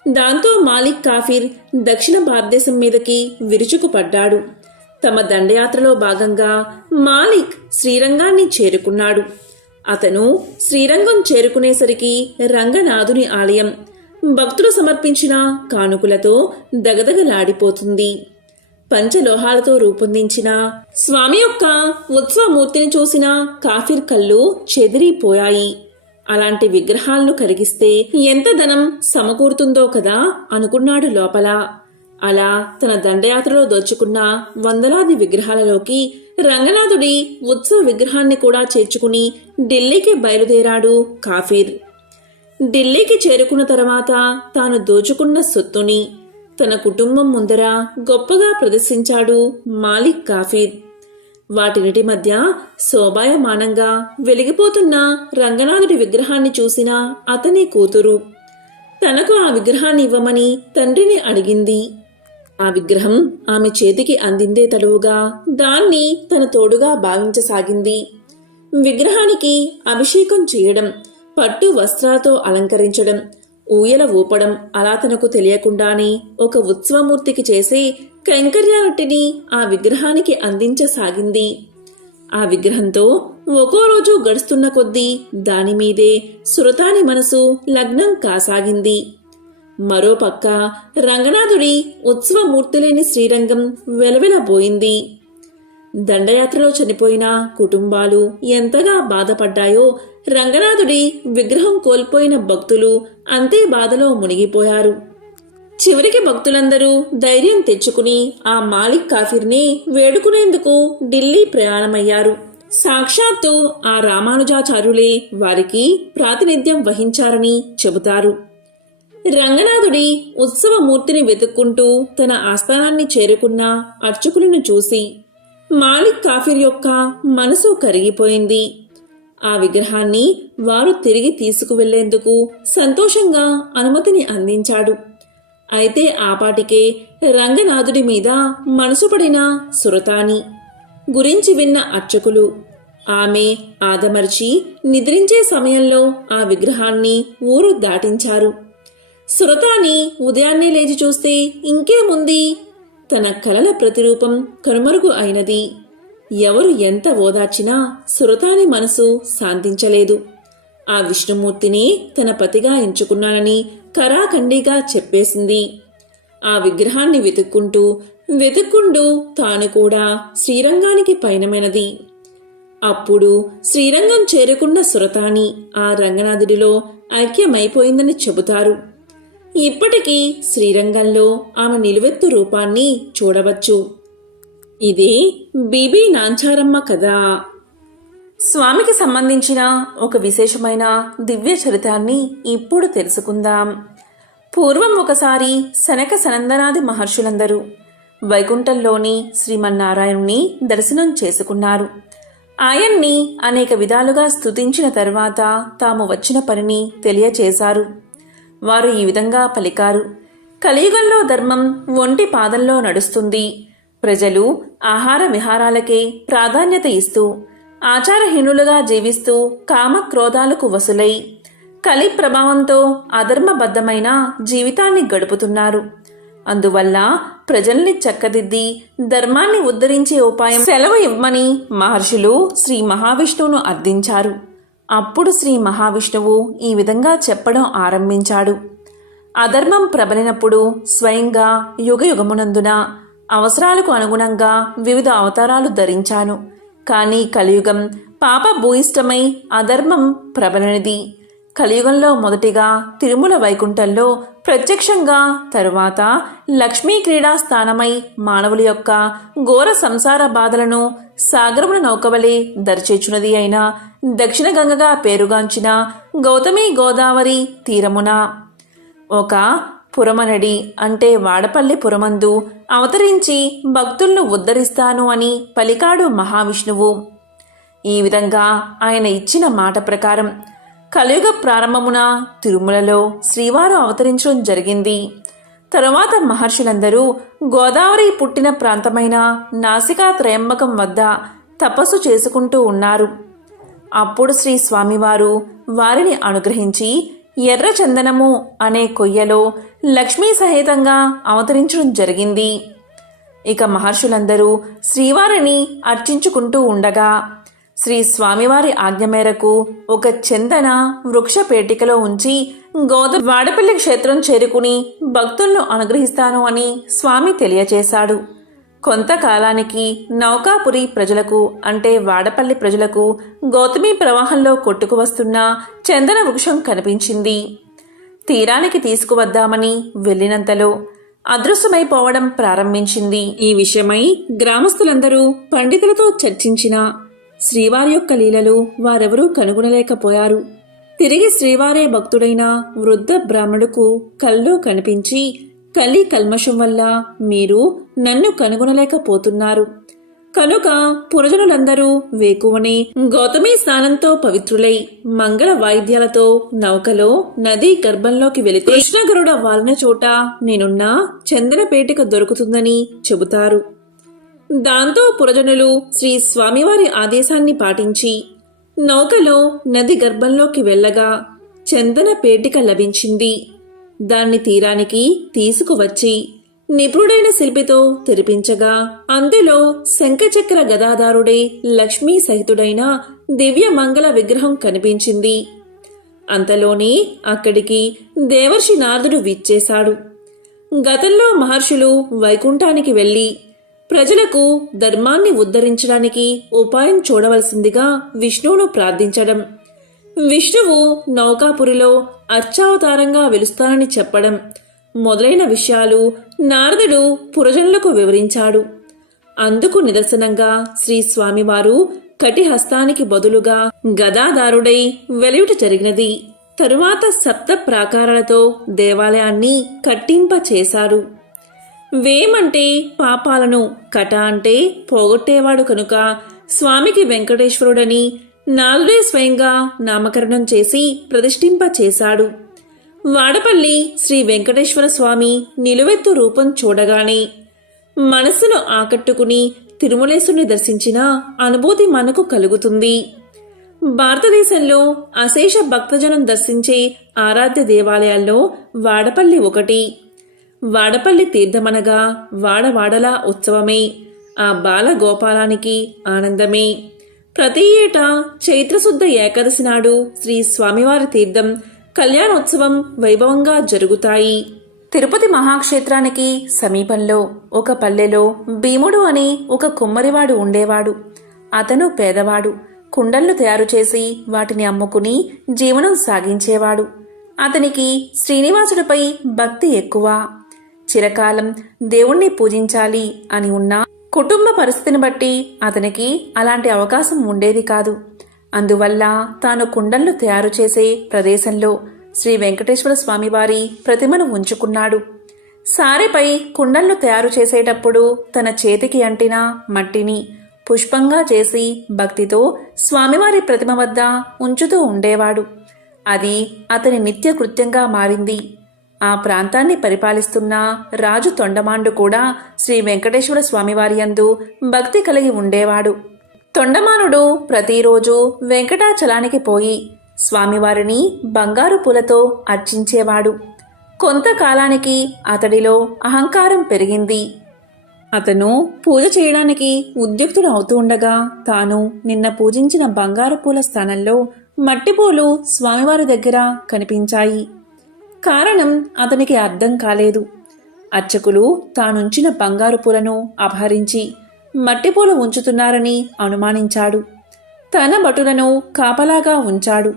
దాంతో మాలిక్ కాఫీర్ దక్షిణ భారతదేశం మీదకి విరుచుకుపడ్డాడు. తమ దండయాత్రలో భాగంగా మాలిక్ శ్రీరంగాన్ని చేరుకున్నాడు. అతను శ్రీరంగం చేరుకునేసరికి రంగనాథుని ఆలయం భక్తులు సమర్పించిన కానుకలతో దగదగలాడిపోతుంది. పంచలోహాలతో రూపొందించిన స్వామి యొక్క ఉత్సవమూర్తిని చూసిన కాఫీర్ కళ్ళు చెదిరిపోయాయి. అలాంటి విగ్రహాలను కరిగిస్తే ఎంత ధనం సమకూరుతుందో కదా అనుకున్నాడు లోపల. అలా తన దండయాత్రలో దోచుకున్న వందలాది విగ్రహాలలోకి రంగనాథుడి ఉత్సవ విగ్రహాన్ని కూడా చేర్చుకుని ఢిల్లీకి బయలుదేరాడు కాఫీర్. ఢిల్లీకి చేరుకున్న తర్వాత తాను దోచుకున్న సొత్తుని తన కుటుంబం ముందర గొప్పగా ప్రదర్శించాడు మాలిక్ కాఫీర్. వాటినిటి మధ్య శోభాయమానంగా వెలిగిపోతున్న రంగనాథుడి విగ్రహాన్ని చూసిన అతని కూతురు తనకు ఆ విగ్రహాన్ని ఇవ్వమని తండ్రిని అడిగింది. ఆ విగ్రహం ఆమె చేతికి అందిందే తడువుగా దాన్ని తన తోడుగా భావించసాగింది. విగ్రహానికి అభిషేకం చేయడం, పట్టు వస్త్రాలతో అలంకరించడం, ఊయల ఊపడం అలా తనకు తెలియకుండానే ఒక ఉత్సవమూర్తికి చేసే కైంకర్యాలటిని ఆ విగ్రహానికి అందించసాగింది. ఆ విగ్రహంతో ఒక్కో రోజు గడుస్తున్న కొద్దీ దానిమీదే సురతాని మనసు లగ్నం కాసాగింది. మరోపక్క రంగనాథుడి ఉత్సవమూర్తిలేని శ్రీరంగం వెలవెలబోయింది. దండయాత్రలో చనిపోయిన కుటుంబాలు ఎంతగా బాధపడ్డాయో రంగనాథుడి విగ్రహం కోల్పోయిన భక్తులు అంతే బాధలో మునిగిపోయారు. చివరికి భక్తులందరూ ధైర్యం తెచ్చుకుని ఆ మాలిక్ కాఫీర్ని వేడుకునేందుకు ఢిల్లీ ప్రయాణమయ్యారు. సాక్షాత్తు ఆ రామానుజాచార్యులే వారికి ప్రాతినిధ్యం వహించారని చెబుతారు. రంగనాథుడి ఉత్సవమూర్తిని వెతుక్కుంటూ తన ఆస్థానాన్ని చేరుకున్న అర్చకులను చూసి మాలిక్ కాఫీర్ యొక్క మనసు కరిగిపోయింది. ఆ విగ్రహాన్ని వారు తిరిగి తీసుకువెళ్లేందుకు సంతోషంగా అనుమతిని అందించాడు. అయితే ఆపాటికే రంగనాథుడి మీద మనసు పడిన సురతాని గురించి విన్న అర్చకులు ఆమె ఆదమర్చి నిద్రించే సమయంలో ఆ విగ్రహాన్ని ఊరు దాటించారు. సురతాని ఉదయాన్నే లేచి చూస్తే ఇంకేముంది, తన కలల ప్రతిరూపం కనుమరుగు అయినది. ఎవరు ఎంత ఓదార్చినా సురతాని మనసు శాంతించలేదు. ఆ విష్ణుమూర్తిని తన పతిగా ఎంచుకున్నానని కరాఖండిగా చెప్పేసింది. ఆ విగ్రహాన్ని వెతుక్కుంటూ తాను కూడా శ్రీరంగానికి పయనమైనది. అప్పుడు శ్రీరంగం చేరుకున్న సురతాని ఆ రంగనాథుడిలో ఐక్యమైపోయిందని చెబుతారు. ఇప్పటికీ శ్రీరంగంలో ఆమె నిలువెత్తు రూపాన్ని చూడవచ్చు. ఇదే బీబీ నాంచారమ్మ కథ. స్వామికి సంబంధించిన ఒక విశేషమైన దివ్య చరితాన్ని ఇప్పుడు తెలుసుకుందాం. పూర్వం ఒకసారి సనక సనందనాది మహర్షులందరూ వైకుంఠంలోని శ్రీమన్నారాయణుని దర్శనం చేసుకున్నారు. ఆయన్ని అనేక విధాలుగా స్తుతించిన తరువాత తాము వచ్చిన పనిని తెలియచేశారు. వారు ఈ విధంగా పలికారు: కలియుగంలో ధర్మం ఒంటి పాదంలో నడుస్తుంది. ప్రజలు ఆహార విహారాలకే ప్రాధాన్యత ఇస్తూ ఆచారహీనులుగా జీవిస్తూ కామక్రోధాలకు వసులై కలి ప్రభావంతో అధర్మబద్ధమైన జీవితాన్ని గడుపుతున్నారు. అందువల్ల ప్రజల్ని చక్కదిద్ది ధర్మాన్ని ఉద్ధరించే ఉపాయం సెలవు ఇవ్వమని మహర్షులు శ్రీ మహావిష్ణువును అర్థించారు. అప్పుడు శ్రీ మహావిష్ణువు ఈ విధంగా చెప్పడం ఆరంభించాడు: అధర్మం ప్రబలినప్పుడు స్వయంగా యుగయుగమునందున అవసరాలకు అనుగుణంగా వివిధ అవతారాలు ధరించాను. కానీ కలియుగం పాప భూయిష్టమై అధర్మం ప్రబలనిది. కలియుగంలో మొదటిగా తిరుమల వైకుంఠంలో ప్రత్యక్షంగా, తరువాత లక్ష్మీ క్రీడా స్థానమై మానవుల యొక్క ఘోర సంసార బాధలను సాగరమున నౌకవలే దరిచేచున్నది అయిన దక్షిణ గంగగా పేరుగాంచిన గౌతమి గోదావరి తీరమున ఒక పురమనడి అంటే వాడపల్లి పురమందు అవతరించి భక్తులను ఉద్ధరిస్తాను అని పలికాడు మహావిష్ణువు. ఈ విధంగా ఆయన ఇచ్చిన మాట ప్రకారం కలియుగ ప్రారంభమున తిరుమలలో శ్రీవారు అవతరించడం జరిగింది. తరువాత మహర్షులందరూ గోదావరి పుట్టిన ప్రాంతమైన నాసికా త్రయంబకం వద్ద తపస్సు చేసుకుంటూ ఉన్నారు. అప్పుడు శ్రీ స్వామివారు వారిని అనుగ్రహించి ఎర్ర చందనము అనే కొయ్యలో లక్ష్మీ సహితంగా అవతరించడం జరిగింది. ఇక మహర్షులందరూ శ్రీవారిని అర్చించుకుంటూ ఉండగా శ్రీ స్వామివారి ఆజ్ఞ మేరకు ఒక చందన వృక్ష పేటికలో ఉంచి వాడపల్లి క్షేత్రం చేరుకుని భక్తులను అనుగ్రహిస్తాను అని స్వామి తెలియచేశాడు. కొంతకాలానికి నౌకాపురి ప్రజలకు అంటే వాడపల్లి ప్రజలకు గౌతమి ప్రవాహంలో కొట్టుకు వస్తున్న చందన వృక్షం కనిపించింది. తీరానికి తీసుకువద్దామని వెళ్ళినంతలో అదృశ్యమైపోవడం ప్రారంభించింది. ఈ విషయమై గ్రామస్తులందరూ పండితులతో చర్చించిన శ్రీవారి యొక్క లీలలు వారెవరూ కనుగొనలేకపోయారు. తిరిగి శ్రీవారే భక్తుడైన వృద్ధ బ్రాహ్మణుడుకు కల్లో కనిపించి, కలి కల్మషం వల్ల మీరు నన్ను కనుగొనలేకపోతున్నారు కనుక పురజనులందరూ వేకువనే గౌతమి స్నానంతో పవిత్రులై మంగళ వాయిద్యాలతో నౌకలో నదీ గర్భంలోకి వెళితే కృష్ణగరుడ వాలిన చోట నేనున్న చందనపేటిక దొరుకుతుందని చెబుతారు. దాంతో పురజనులు శ్రీ స్వామివారి ఆదేశాన్ని పాటించి నౌకలో నది గర్భంలోకి వెళ్ళగా చందన పేటిక లభించింది. దాన్ని తీరానికి తీసుకువచ్చి నిపుణుడైన శిల్పితో తెరిపించగా అందులో శంఖచక్ర గదాధారుడే లక్ష్మీ సహితుడైన దివ్య మంగళ విగ్రహం కనిపించింది. అంతలోనే అక్కడికి దేవర్షి నారదుడు విచ్చేశాడు. గతంలో మహర్షులు వైకుంఠానికి వెళ్లి ప్రజలకు ధర్మాన్ని ఉద్ధరించడానికి ఉపాయం చూడవలసిందిగా విష్ణువును ప్రార్థించడం, విష్ణువు నౌకాపురిలో అర్చావతారంగా వెలుస్తానని చెప్పడం మొదలైన విషయాలు నారదుడు పురజనులకు వివరించాడు. అందుకు నిదర్శనంగా శ్రీ స్వామివారు కటిహస్తానికి బదులుగా గదాధారుడై వెలుయుట జరిగినది. తరువాత సప్త ప్రాకారాలతో దేవాలయాన్ని కట్టింప చేశారు. వేమంటే పాపాలను, కట అంటే పోగొట్టేవాడు కనుక స్వామికి వెంకటేశ్వరుడని నాలుడే స్వయంగా నామకరణం చేసి ప్రతిష్ఠింప చేశాడు. వాడపల్లి శ్రీ వెంకటేశ్వర స్వామి నిలువెత్తు రూపం చూడగానే మనస్సును ఆకట్టుకుని తిరుమలేశుని దర్శించిన అనుభూతి మనకు కలుగుతుంది. భారతదేశంలో అశేష భక్తజనం దర్శించే ఆరాధ్య దేవాలయాల్లో వాడపల్లి ఒకటి. వాడపల్లి తీర్థమనగా వాడవాడలా ఉత్సవమే, ఆ బాల గోపాలానికి ఆనందమే. ప్రతి ఏటా చైత్రశుద్ధ ఏకాదశి నాడు శ్రీ స్వామివారి తీర్థం కళ్యాణోత్సవం వైభవంగా జరుగుతాయి. తిరుపతి మహాక్షేత్రానికి సమీపంలో ఒక పల్లెలో భీముడు అని ఒక కుమ్మరివాడు ఉండేవాడు. అతను పేదవాడు. కుండలను తయారు చేసి వాటిని అమ్ముకుని జీవనం సాగించేవాడు. అతనికి శ్రీనివాసుడిపై భక్తి ఎక్కువ. చిరకాలం దేవుణ్ణి పూజించాలి అని ఉన్నా కుటుంబ పరిస్థితిని బట్టి అతనికి అలాంటి అవకాశం ఉండేది కాదు. అందువల్ల తాను కుండలను తయారు చేసే ప్రదేశంలో శ్రీ వెంకటేశ్వర స్వామివారి ప్రతిమను ఉంచుకున్నాడు. సారెపై కుండలను తయారు చేసేటప్పుడు తన చేతికి అంటిన మట్టిని పుష్పంగా చేసి భక్తితో స్వామివారి ప్రతిమ వద్ద ఉంచుతూ ఉండేవాడు. అది అతని నిత్య కృత్యంగా మారింది. ఆ ప్రాంతాన్ని పరిపాలిస్తున్న రాజు తొండమాండు కూడా శ్రీ వెంకటేశ్వర స్వామివారి యందు భక్తి కలిగి ఉండేవాడు. తొండమానుడు ప్రతిరోజు వెంకటాచలానికి పోయి స్వామివారిని బంగారు పూలతో అర్చించేవాడు. కొంతకాలానికి అతడిలో అహంకారం పెరిగింది. అతను పూజ చేయడానికి ఉద్యుక్తుడు అవుతూ ఉండగా తాను నిన్న పూజించిన బంగారు పూల స్థానంలో మట్టిపూలు స్వామివారి దగ్గర కనిపించాయి. కారణం అతనికి అర్థం కాలేదు. అర్చకులు తానుంచిన బంగారు పూలను అపహరించి మట్టిపూలు ఉంచుతున్నారని అనుమానించాడు. తన భటులను కాపలాగా ఉంచాడు.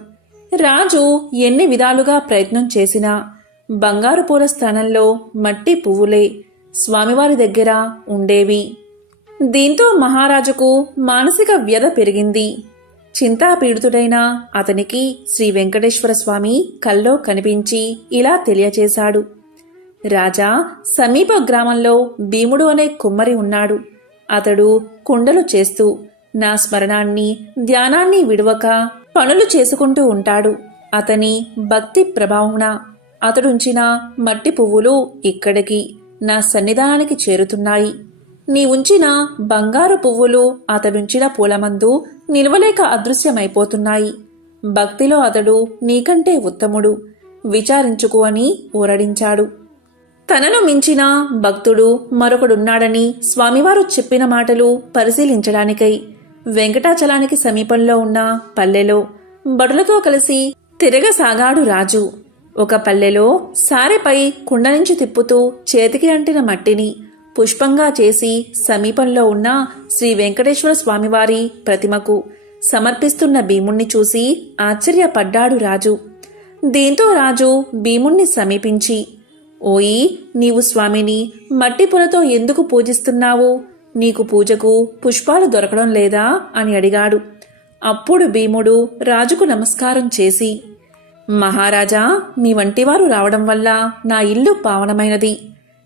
రాజు ఎన్ని విధాలుగా ప్రయత్నం చేసినా బంగారు పూల స్థానంలో మట్టి పువ్వులే స్వామివారి దగ్గర ఉండేవి. దీంతో మహారాజుకు మానసిక వ్యధ పెరిగింది. చింతాపీడితుడైన అతనికి శ్రీ వెంకటేశ్వర స్వామి కల్లో కనిపించి ఇలా తెలియచేశాడు. రాజా, సమీప గ్రామంలో భీముడు అనే కుమ్మరి ఉన్నాడు. అతడు కుండలు చేస్తూ నా స్మరణాన్ని ధ్యానాన్ని విడవక పనులు చేసుకుంటూ ఉంటాడు. అతని భక్తి ప్రభావమున అతడుంచిన మట్టి పువ్వులు ఇక్కడికి నా సన్నిధానానికి చేరుతున్నాయి. నీ ఉంచిన బంగారు పువ్వులు అతడుంచిన పూలమందు నిలవలేక అదృశ్యమైపోతున్నాయి. భక్తిలో అతడు నీకంటే ఉత్తముడు, విచారించుకు అని ఊరడించాడు. తనను మించిన భక్తుడు మరొకడున్నాడని స్వామివారు చెప్పిన మాటలు పరిశీలించడానికై వెంకటాచలానికి సమీపంలో ఉన్న పల్లెలో భటులతో కలిసి తిరగసాగాడు రాజు. ఒక పల్లెలో సారెపై కుండ నుంచి తిప్పుతూ చేతికి అంటిన మట్టిని పుష్పంగా చేసి సమీపంలో ఉన్న శ్రీ వెంకటేశ్వర స్వామివారి ప్రతిమకు సమర్పిస్తున్న భీముణ్ణి చూసి ఆశ్చర్యపడ్డాడు రాజు. దీంతో రాజు భీముణ్ణి సమీపించి, ఓయి, నీవు స్వామిని మట్టి పూలతో ఎందుకు పూజిస్తున్నావు? నీకు పూజకు పుష్పాలు దొరకడం లేదా అని అడిగాడు. అప్పుడు భీముడు రాజుకు నమస్కారం చేసి, మహారాజా, మీ వంటివారు రావడం వల్ల నా ఇల్లు పావనమైనది.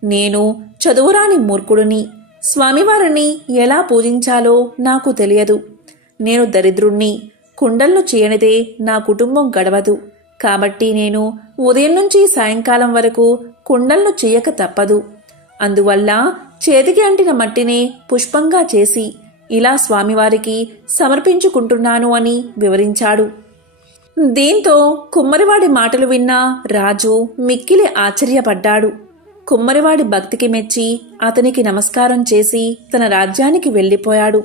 నేను చదువురాని మూర్ఖుడిని. స్వామివారిని ఎలా పూజించాలో నాకు తెలియదు. నేను దరిద్రుణ్ణి. కుండలను చేయనిదే నా కుటుంబం గడవదు. కాబట్టి నేను ఉదయం నుంచి సాయంకాలం వరకు కుండలను చెయ్యక తప్పదు. అందువల్ల చేతికి అంటిన మట్టిని పుష్పంగా చేసి ఇలా స్వామివారికి సమర్పించుకుంటున్నాను అని వివరించాడు. దీంతో కుమ్మరివాడి మాటలు విన్న రాజు మిక్కిలి ఆశ్చర్యపడ్డాడు. కుమ్మరివాడి భక్తికి మెచ్చి అతనికి నమస్కారం చేసి తన రాజ్యానికి వెళ్ళిపోయాడు.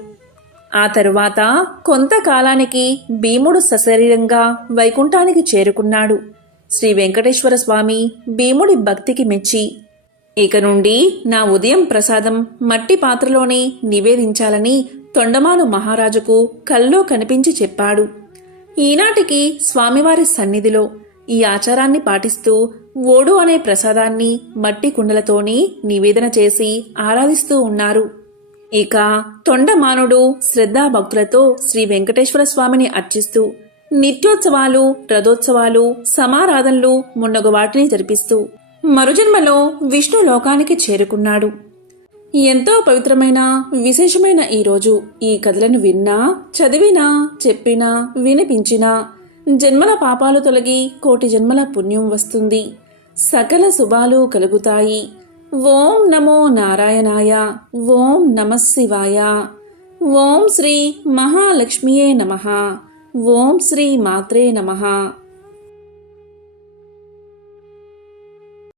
ఆ తరువాత కొంతకాలానికి భీముడు సశరీరంగా వైకుంఠానికి చేరుకున్నాడు. శ్రీ వెంకటేశ్వర స్వామి భీముడి భక్తికి మెచ్చి, ఇక నుండి నా ఉదయం ప్రసాదం మట్టి పాత్రలోనే నివేదించాలని తొండమాను మహారాజుకు కల్లో కనిపించి చెప్పాడు. ఈనాటికి స్వామివారి సన్నిధిలో ఈ ఆచారాన్ని పాటిస్తూ ఓడు అనే ప్రసాదాన్ని మట్టి కుండలతోని నివేదన చేసి ఆరాధిస్తూ ఉన్నారు. ఇక తొండమానుడు శ్రద్ధాభక్తులతో శ్రీ వెంకటేశ్వర స్వామిని అర్చిస్తూ నిత్యోత్సవాలు, రథోత్సవాలు, సమారాధనలు మున్నగు వాటిని జరిపిస్తూ మరుజన్మలో విష్ణు లోకానికి చేరుకున్నాడు. ఎంతో పవిత్రమైన విశేషమైన ఈరోజు ఈ కథలను విన్నా, చదివినా, చెప్పినా, వినిపించినా జన్మల పాపాలు తొలగి కోటి జన్మల పుణ్యం వస్తుంది. సకల శుభాలు కలుగుతాయి. ఓం నమో నారాయణాయ. ఓం నమః శివాయ. ఓం శ్రీ మహాలక్ష్మియే నమః. ఓం శ్రీ మాత్రే నమః.